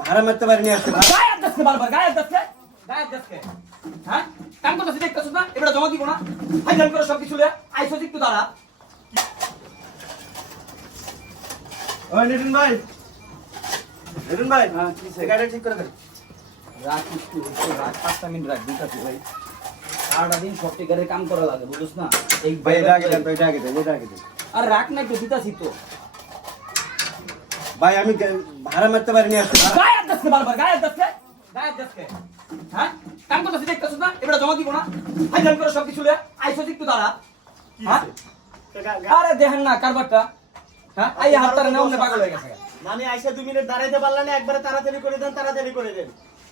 ভাড়া মারতে পারিনি আসতে গায়ে হাত দিচ্ছে বারবার, গায়ে হাত দিচ্ছে, গায়ে হাত দিচ্ছে। হ্যাঁ? কাম করতেছি দেখতেছিস না? এবারে জমা দিব না? ফাইনাল করে সবকিছু লইয়া, আইসো যে একটু দাঁড়া। ওই নিতিন ভাই নিতিন ভাই হ্যাঁ, কি সে? গাড়িটা ঠিক করে দেন রাখ একটু, রাখ, পাঁচটা মিনিট রাখ, দিতাছি ভাই। সারাটা দিন সত্যিকারের কাম করা লাগে, বুঝিস না? এই ভাই এটা আগে এটা আগে এটা আগে আর রাখ না একটু, দিতাছি তো। ভাই আমি ভাড়া মারতে পারিনি গায়ে হাত বারবার, গায়ে হাত গায়ে হাত। হ্যাঁ? কাম করতেছি দেখতেছিস না? এবারে জমা দিব না? ফাইনাল করে সবকিছু লইয়া, আইসো যে একটু দাঁড়া। হ্যাঁ? আরে দেখেন না কারবারটা। হ্যাঁ? এই হাতটা নেও না পাগল হয়ে গেছে মানে আইসা দুই মিনিট দাঁড়াইতে পারলা না একবারে তাড়াতাড়ি করে দেন তাড়াতাড়ি করে দেন।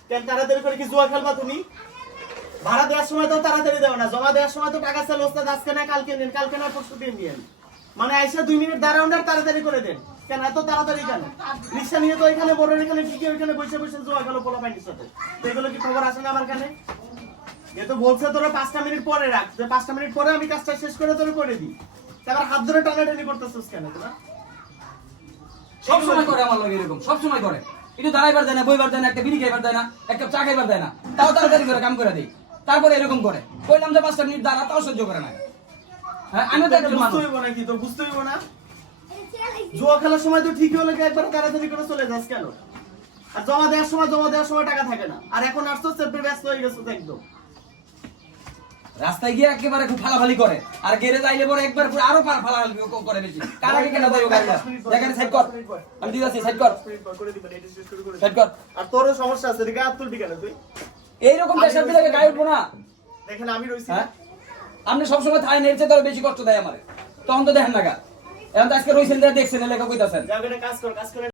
কেন তাড়াতাড়ি করে কি জুয়া খেলবা তুমি? ভাড়া দেওয়ার সময় তো তাড়াতাড়ি দেও না। জমা দেওয়ার সময় তো টাকা চাল ওস্তাদ আজকে না কালকে নেন। কালকে না পরশু দিন নিয়েন মানে আইসা দুই মিনিট দাঁড়াও না তাড়াতাড়ি করে দেন। কেন এত তাড়াতাড়ি কেন? রিক্সা নিয়ে তো এখানে বড় এখানে ঠিকই ওইখানে বসে বসে জুয়া খেলো, পোলা পাইনির সাথে। এগুলো কি খবর আসে না আমার কানে? এ তো বলছে তোরা পাঁচটা মিনিট পরে রাখ। যে পাঁচটা মিনিট পরে আমি কাজটা শেষ করে তোরে করে দিই। তারপর হাত ধরে টানাটানি করতেছিস কেন তোরা? সব সময় করে আমার লগে এরকম, সব সময় করে। একটু দাঁড়াইবার দেয় না, বইবার দেয় না, একটা বিড়ি খাইবার দেয় না, একটা চা খাইবার দেয় না। তাও তাড়াতাড়ি করে কাম করে দেই তারপরে এরকম করে। কইলাম যে পাঁচটা মিনিট দাঁড়া, তাও সহ্য করে না। আমি তো একজন মানুষ না? জুয়া খেলার সময় তো ঠিকই হলো একবার তাড়াতাড়ি করে চলে যাস কেন? আর জমা দেওয়ার সময় জমা দেওয়ার সময় টাকা থাকে না। আর এখন আসছো ব্যস্ত হয়ে গেছো একদম। রাস্তায় গিয়ে একেবারে খুব ফালাফালি করে। আর গেরে যাইলে পরে একবার পুরো আরও ফা- ফালাফালি করে বেশি। কার আগে কেন যাইব গাড়িটা? দেখেন সাইড কর। আমি সাইড কর। সাইড কর। আর তোরও সমস্যা আছে এদিকে হাত তুলবি কেন তুই? এইরকম প্রেশার দিলে গায়ে উঠবো না। দেখেন আমি রইছি। হ্যাঁ? আপনি সবসময় থাই নেড়ছে, তাহলে বেশি কষ্ট দেয় আমার। তখন তো দেখেন না গা। এখন তো আজকে রইছেন দেখছেন লেখা কইতাছেন। কাজ কর, কাজ করে